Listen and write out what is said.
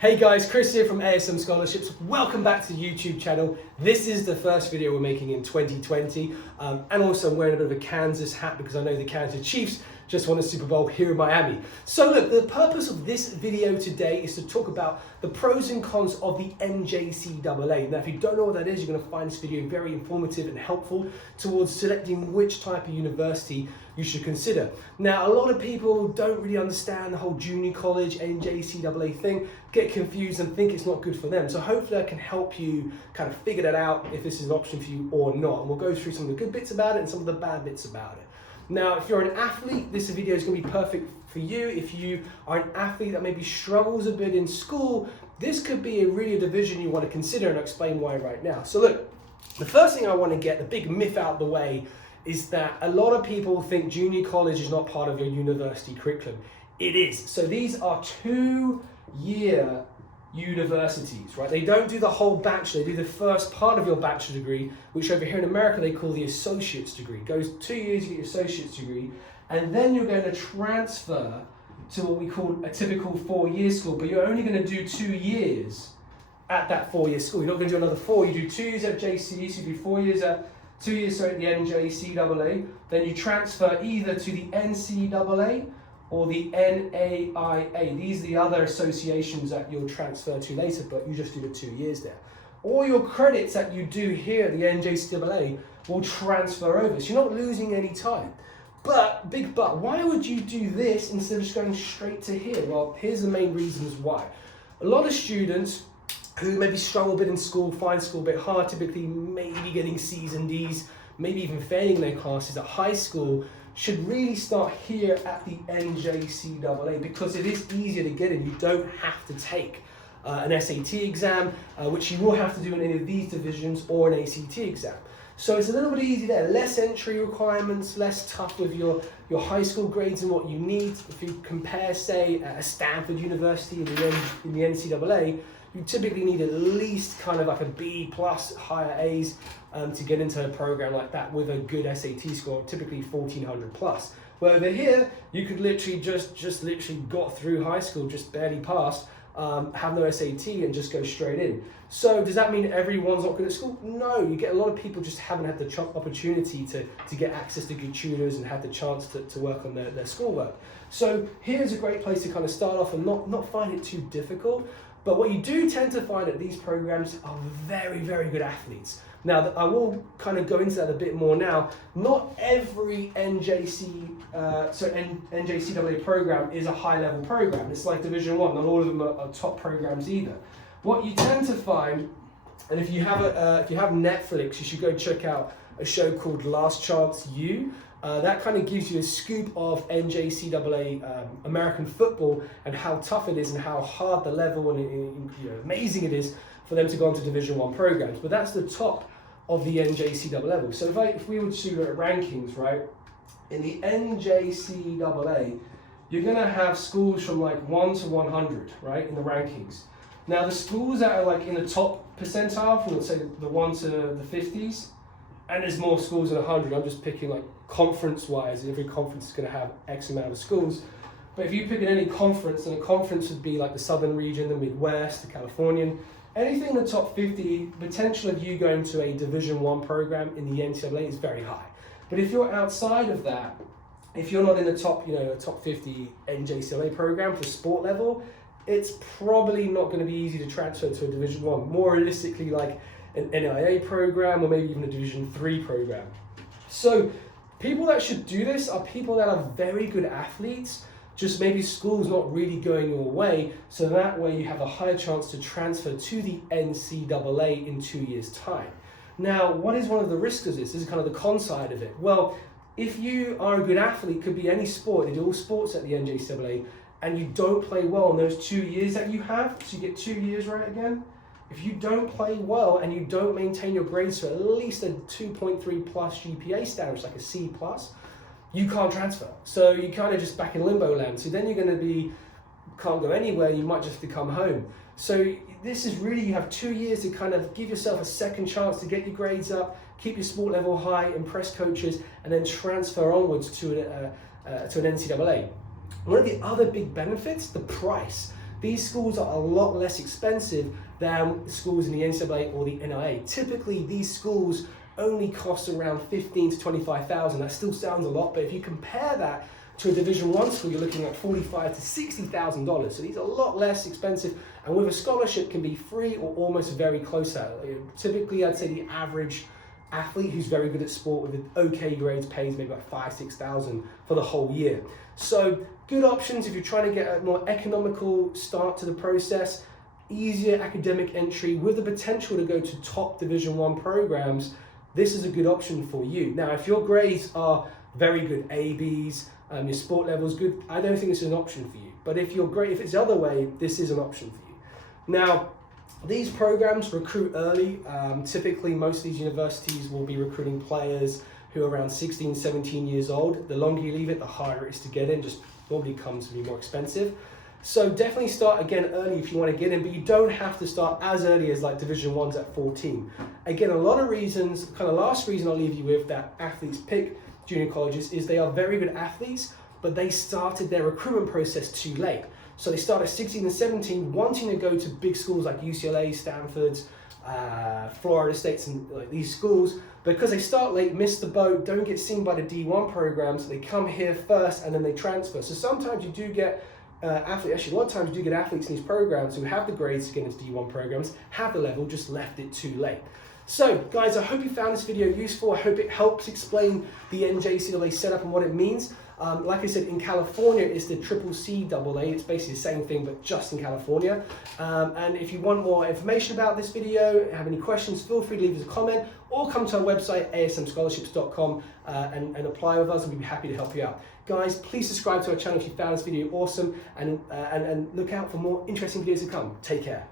Hey guys, Chris here from ASM Scholarships. Welcome back to the YouTube channel. This is the first video we're making in 2020. And also I'm wearing a bit of a Kansas hat because I know the Kansas Chiefs just won a Super Bowl here in Miami. So look, the purpose of this video today is to talk about the pros and cons of the NJCAA. Now, if you don't know what that is, you're going to find this video very informative and helpful towards selecting which type of university you should consider. Now, a lot of people don't really understand the whole junior college NJCAA thing, get confused and think it's not good for them. So hopefully I can help you kind of figure that out if this is an option for you or not. And we'll go through some of the good bits about it and some of the bad bits about it. Now, if you're an athlete, this video is going to be perfect for you. If you are an athlete that maybe struggles a bit in school, this could be really a division you want to consider, and I'll explain why right now. So look, the first thing I want to get, the big myth out of the way, is that a lot of people think junior college is not part of your university curriculum. It is. So these are 2-year universities, right? They don't do the whole bachelor, they do the first part of your bachelor degree, which over here in America they call the associate's degree. It goes 2 years to get your associate's degree, and then you're going to transfer to what we call a typical 4-year school, but you're only going to do 2 years at that 4-year school. You're not going to do another 4, you do 2 years at JCE, so you do 4 years at 2 years at the NJCAA, then you transfer either to the NCAA or the NAIA. These are the other associations that you'll transfer to later, but you just do the 2 years there. All your credits that you do here at the NJCAA will transfer over, so you're not losing any time. But, big but, why would you do this instead of just going straight to here? Well, here's the main reasons why. A lot of students who maybe struggle a bit in school, find school a bit hard, typically maybe getting C's and D's, maybe even failing their classes at high school, should really start here at the NJCAA because it is easier to get in. You don't have to take an SAT exam, which you will have to do in any of these divisions, or an ACT exam. So it's a little bit easier there, less entry requirements, less tough with your high school grades and what you need. If you compare, say, a Stanford University in the NCAA, you typically need at least kind of like a B plus, higher A's to get into a program like that with a good SAT score, typically 1400 plus. Where over here, you could literally just literally got through high school, just barely passed, have no SAT and just go straight in. So does that mean everyone's not good at school? No, you get a lot of people just haven't had the opportunity to get access to good tutors and have the chance to work on their schoolwork. So here's a great place to kind of start off and not find it too difficult. But what you do tend to find at these programs are very, very good athletes. Now, I will kind of go into that a bit more now. Not every NJCAA program is a high-level program. It's like Division 1. Not all of them are top programs either. What you tend to find, and if you have Netflix, you should go check out a show called Last Chance U. That kind of gives you a scoop of NJCAA American football and how tough it is and how hard the level and amazing it is for them to go into Division 1 programs. But that's the top of the NJCAA level. So if we were to look at rankings, right, in the NJCAA, you're going to have schools from like 1 to 100, right, in the rankings. Now the schools that are like in the top percentile, from let's say the 1 to the 50s, and there's more schools than 100. I'm just picking like conference-wise. Every conference is going to have X amount of schools. But if you pick in any conference, then a conference would be like the Southern region, the Midwest, the Californian. Anything in the top 50, potential of you going to a Division 1 program in the NCAA is very high. But if you're outside of that, if you're not in the top, top 50 NJCAA program for sport level, it's probably not going to be easy to transfer to a Division 1. More realistically, like an NAIA program or maybe even a Division 3 program. So people that should do this are people that are very good athletes, just maybe school's not really going your way, so that way you have a higher chance to transfer to the NCAA in 2 years' time. Now, what is one of the risks of this? This is kind of the con side of it. Well, if you are a good athlete, could be any sport, they do all sports at the NJCAA, and you don't play well in those 2 years that you have, so you get 2 years right again. If you don't play well and you don't maintain your grades to at least a 2.3 plus GPA standard, which is like a C plus, you can't transfer. So you're kind of just back in limbo land. So then you're going to can't go anywhere, you might just have to come home. So this is really, you have 2 years to kind of give yourself a second chance to get your grades up, keep your sport level high, impress coaches, and then transfer onwards to an NCAA. One of the other big benefits, the price. these schools are a lot less expensive than schools in the NCAA or the NAIA. Typically, these schools only cost around $15,000 to $25,000. That still sounds a lot, but if you compare that to a Division I school, you're looking at $45,000 to $60,000. So these are a lot less expensive, and with a scholarship can be free or almost very close to that. Typically, I'd say the average athlete who's very good at sport with okay grades pays maybe like $5,000 to $6,000 for the whole year. So good options if you're trying to get a more economical start to the process, easier academic entry with the potential to go to top Division I programs. This is a good option for you. Now, if your grades are very good, A, Bs, your sport level's good, I don't think it's an option for you. But if it's the other way, this is an option for you. Now, these programs recruit early. Typically, most of these universities will be recruiting players who are around 16, 17 years old. The longer you leave it, the harder it is to get in. Just normally comes to be more expensive. So definitely start again early if you want to get in, but you don't have to start as early as like Division I's at 14. Again, a lot of reasons, kind of last reason I'll leave you with that athletes pick junior colleges is they are very good athletes, but they started their recruitment process too late. So they start at 16 and 17 wanting to go to big schools like UCLA, Stanford, Florida States, and like these schools. Because they start late, miss the boat, don't get seen by the D1 programs, they come here first and then they transfer. So sometimes you do get actually a lot of times you do get athletes in these programs who have the grades to get into D1 programs, have the level, just left it too late. So guys, I hope you found this video useful. I hope it helps explain the NJCAA setup and what it means. Like I said, in California, it's the NCAA. It's basically the same thing, but just in California. And if you want more information about this video, have any questions, feel free to leave us a comment or come to our website, asmscholarships.com, and apply with us, and we'd be happy to help you out. Guys, please subscribe to our channel if you found this video awesome, and look out for more interesting videos to come. Take care.